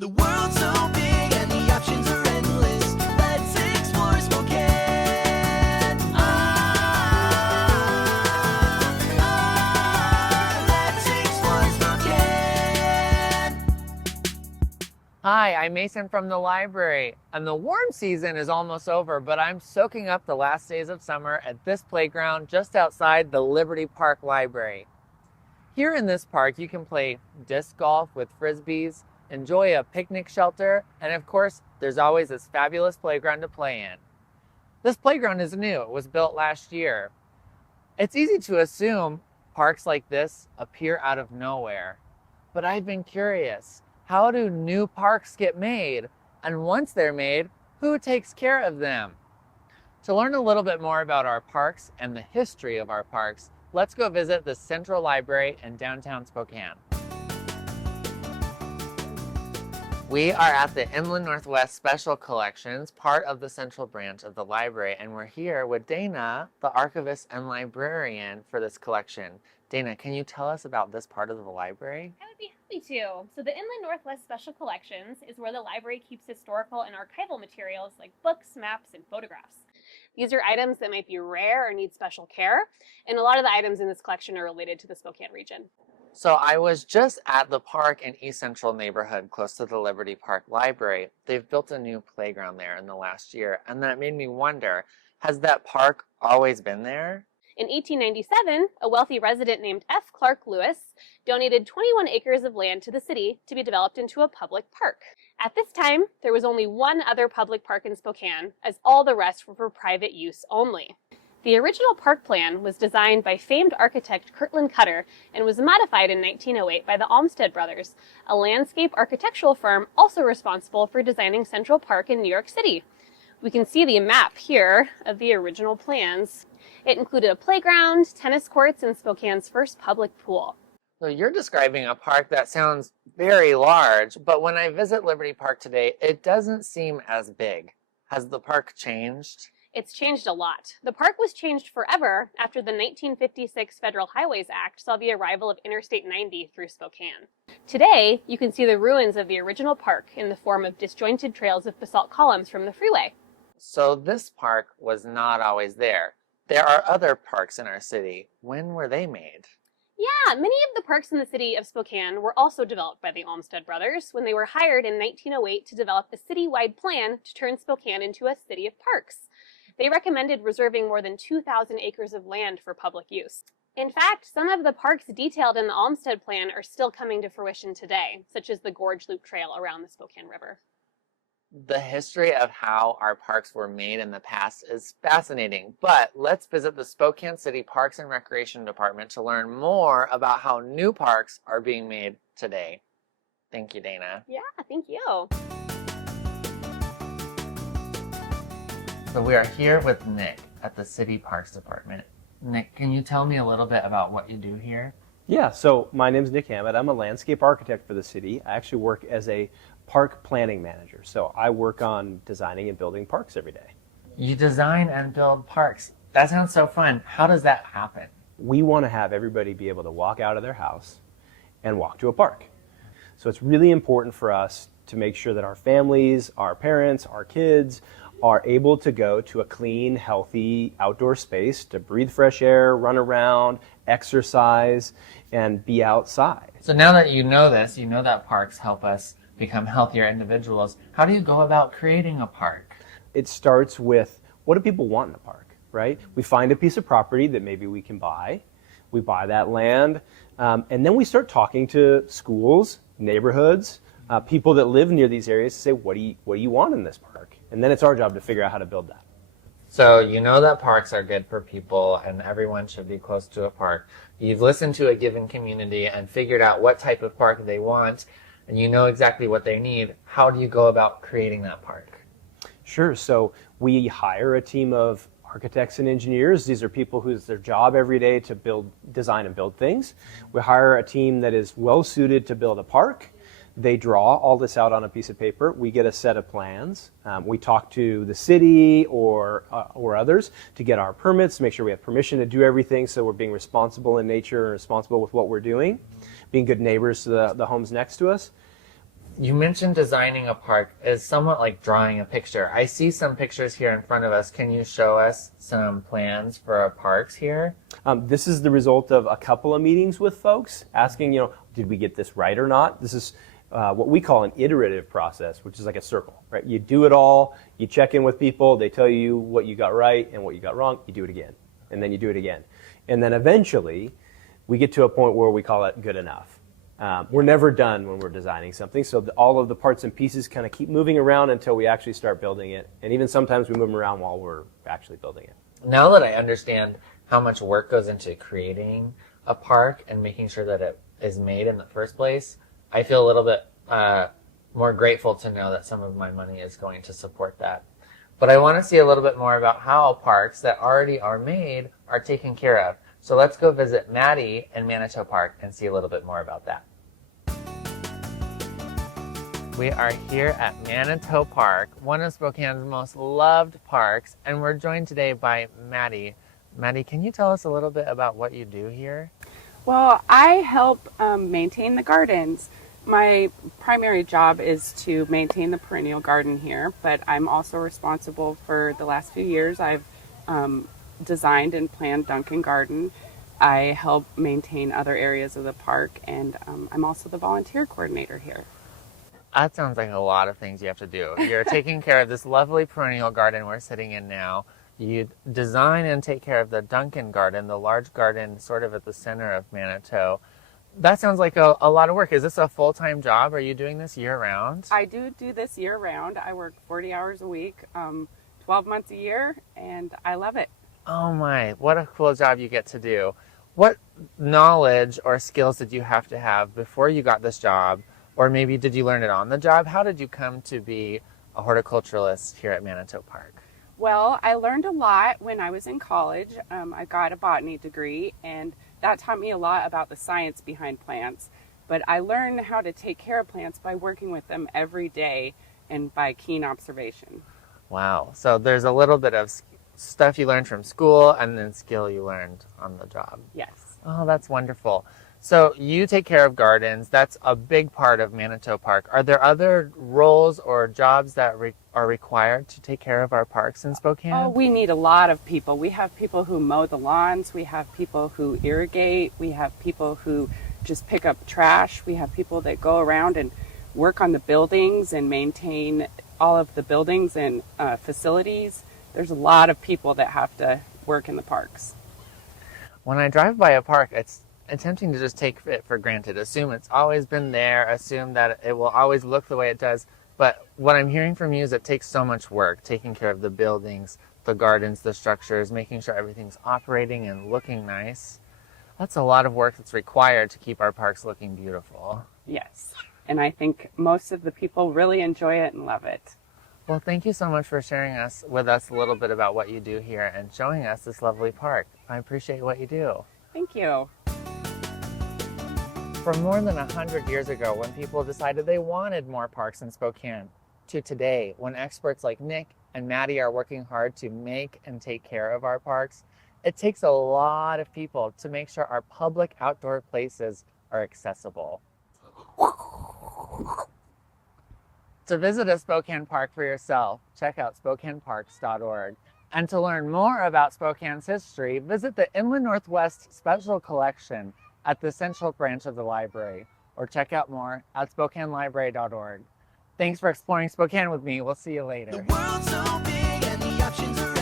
The world's so big and the options are endless. Let's explore Spokane. Let's explore Spokane. Hi, I'm Mason from the library, and the warm season is almost over, but I'm soaking up the last days of summer at this playground just outside the Liberty Park Library. Here in this park, you can play disc golf with frisbees, enjoy a picnic shelter, and of course, there's always this fabulous playground to play in. This playground is new. It was built last year. It's easy to assume parks like this appear out of nowhere, but I've been curious. How do new parks get made? And once they're made, who takes care of them? To learn a little bit more about our parks and the history of our parks, let's go visit the Central Library in downtown Spokane. We are at the Inland Northwest Special Collections, part of the Central branch of the library, and we're here with Dana, the archivist and librarian for this collection. Dana, can you tell us about this part of the library? I would be happy to. So the Inland Northwest Special Collections is where the library keeps historical and archival materials like books, maps, and photographs. These are items that might be rare or need special care, and a lot of the items in this collection are related to the Spokane region. So I was just at the park in East Central neighborhood close to the Liberty Park Library. They've built a new playground there in the last year, and that made me wonder, has that park always been there? In 1897, a wealthy resident named F. Clark Lewis donated 21 acres of land to the city to be developed into a public park. At this time, there was only one other public park in Spokane, as all the rest were for private use only. The original park plan was designed by famed architect Kirtland Cutter and was modified in 1908 by the Olmsted Brothers, a landscape architectural firm also responsible for designing Central Park in New York City. We can see the map here of the original plans. It included a playground, tennis courts, and Spokane's first public pool. So you're describing a park that sounds very large, but when I visit Liberty Park today, it doesn't seem as big. Has the park changed? It's changed a lot. The park was changed forever after the 1956 Federal Highways Act saw the arrival of Interstate 90 through Spokane. Today, you can see the ruins of the original park in the form of disjointed trails of basalt columns from the freeway. So this park was not always there. There are other parks in our city. When were they made? Yeah, many of the parks in the city of Spokane were also developed by the Olmsted Brothers when they were hired in 1908 to develop a citywide plan to turn Spokane into a city of parks. They recommended reserving more than 2,000 acres of land for public use. In fact, some of the parks detailed in the Olmsted Plan are still coming to fruition today, such as the Gorge Loop Trail around the Spokane River. The history of how our parks were made in the past is fascinating, but let's visit the Spokane City Parks and Recreation Department to learn more about how new parks are being made today. Thank you, Dana. Yeah, thank you. So we are here with Nick at the City Parks Department. Nick, can you tell me a little bit about what you do here? Yeah, so my name's Nick Hammett. I'm a landscape architect for the city. I actually work as a park planning manager. So I work on designing and building parks every day. You design and build parks. That sounds so fun. How does that happen? We want to have everybody be able to walk out of their house and walk to a park. So it's really important for us to make sure that our families, our parents, our kids are able to go to a clean, healthy outdoor space to breathe fresh air, run around, exercise, and be outside. So now that you know this, you know that parks help us become healthier individuals. How do you go about creating a park? It starts with, what do people want in a park, right? We find a piece of property that maybe we can buy. We buy that land, and then we start talking to schools, neighborhoods, people that live near these areas to say, what do you want in this park? And then it's our job to figure out how to build that. So you know that parks are good for people and everyone should be close to a park. You've listened to a given community and figured out what type of park they want, and you know exactly what they need. How do you go about creating that park? Sure. So we hire a team of architects and engineers. These are people whose their job every day to design and build things. We hire a team that is well suited to build a park. They draw all this out on a piece of paper. We get a set of plans. We talk to the city or others to get our permits, to make sure we have permission to do everything, so we're being responsible in nature and responsible with what we're doing, being good neighbors to the homes next to us. You mentioned designing a park is somewhat like drawing a picture. I see some pictures here in front of us. Can you show us some plans for our parks here? This is the result of a couple of meetings with folks asking, did we get this right or not? This is what we call an iterative process, which is like a circle, right? You do it all, you check in with people, they tell you what you got right and what you got wrong, you do it again, and then you do it again. And then eventually, we get to a point where we call it good enough. We're never done when we're designing something, so all of the parts and pieces kind of keep moving around until we actually start building it. And even sometimes we move them around while we're actually building it. Now that I understand how much work goes into creating a park and making sure that it is made in the first place, I feel a little bit more grateful to know that some of my money is going to support that. But I want to see a little bit more about how parks that already are made are taken care of. So let's go visit Maddie in Manitou Park and see a little bit more about that. We are here at Manitou Park, one of Spokane's most loved parks, and we're joined today by Maddie. Maddie, can you tell us a little bit about what you do here? Well, I help maintain the gardens. My primary job is to maintain the perennial garden here, but I'm also responsible for the last few years. I've designed and planned Duncan Garden. I help maintain other areas of the park, and I'm also the volunteer coordinator here. That sounds like a lot of things you have to do. You're taking care of this lovely perennial garden we're sitting in now. You design and take care of the Duncan Garden, the large garden sort of at the center of Manitou. That sounds like a lot of work. Is this a full-time job? Are you doing this year-round? I do this year-round. I work 40 hours a week, 12 months a year, and I love it. Oh my, what a cool job you get to do. What knowledge or skills did you have to have before you got this job? Or maybe did you learn it on the job? How did you come to be a horticulturalist here at Manitou Park? Well, I learned a lot when I was in college. I got a botany degree, and that taught me a lot about the science behind plants. But I learned how to take care of plants by working with them every day and by keen observation. Wow. So there's a little bit of stuff you learned from school and then skill you learned on the job. Yes. Oh, that's wonderful. So you take care of gardens. That's a big part of Manitou Park. Are there other roles or jobs that are required to take care of our parks in Spokane? Oh, we need a lot of people. We have people who mow the lawns. We have people who irrigate. We have people who just pick up trash. We have people that go around and work on the buildings and maintain all of the buildings and facilities. There's a lot of people that have to work in the parks. When I drive by a park, it's tempting to just take it for granted. Assume it's always been there. Assume that it will always look the way it does. But what I'm hearing from you is it takes so much work, taking care of the buildings, the gardens, the structures, making sure everything's operating and looking nice. That's a lot of work that's required to keep our parks looking beautiful. Yes. And I think most of the people really enjoy it and love it. Well, thank you so much for sharing with us a little bit about what you do here and showing us this lovely park. I appreciate what you do. Thank you. From more than 100 years ago, when people decided they wanted more parks in Spokane, to today, when experts like Nick and Maddie are working hard to make and take care of our parks, it takes a lot of people to make sure our public outdoor places are accessible. To visit a Spokane park for yourself, check out SpokaneParks.org. And to learn more about Spokane's history, visit the Inland Northwest Special Collection at the Central Branch of the library, or check out more at SpokaneLibrary.org. Thanks for exploring Spokane with me. We'll see you later. The world's so big and the options are